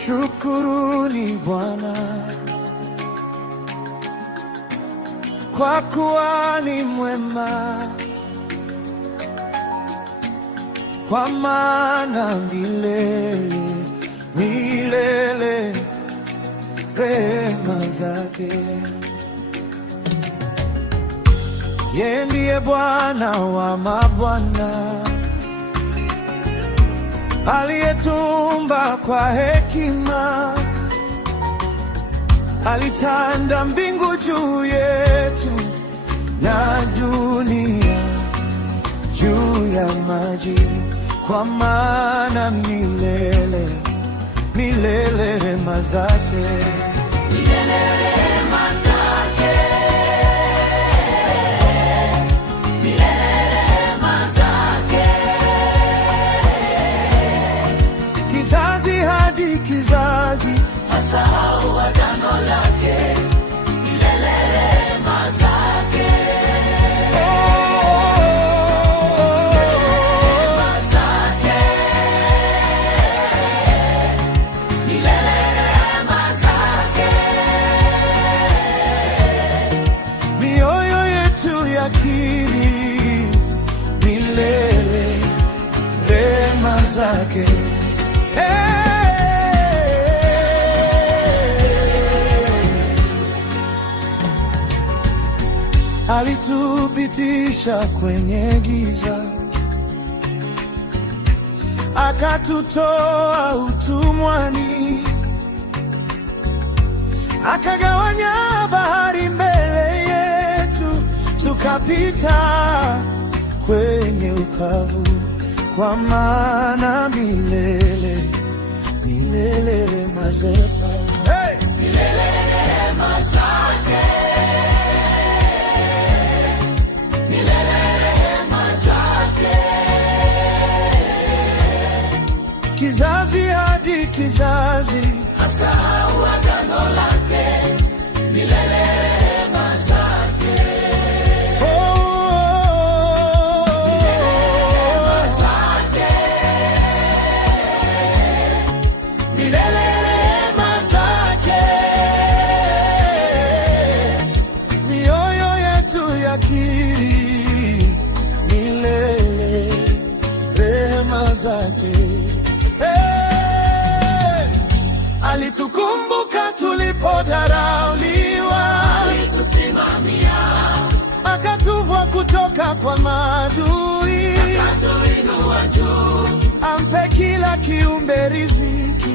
Mshukuruni Bwana kwa kuwa ni mwema, kwa maana milele milele rehema zake. Yeye ndiye Bwana wa mabwana, aliyetumba kwa hekima, alitanda mbingu juu yetu na dunia juu ya maji, kwa maana milele milele rehema zake. Milele rehema zake, milele rehema zake, kizazi hadi kizazi, hasahau agano lake. Milele rehema zake, rehema zake, milele rehema zake. mioyo yetu yakiri milele rehema zake. Alitupitisha kwenye giza, akatutoa utumwani, akagawanya bahari mbele yetu, tukapita kwenye ukavu, kwa maana milele milele rehema zake. Milele rehema zake, milele rehema zake, kizazi hadi kizazi, hasahau agano lake. Milele rehema zake, rehema zake, milele rehema zake. mioyo yetu yakiri milele rehema zake. Alitukumbuka tulipodharauliwa, Alitusimamia, akatuvua kutoka kwa maadui, akatuinua juu, ampe kila kiumbe riziki,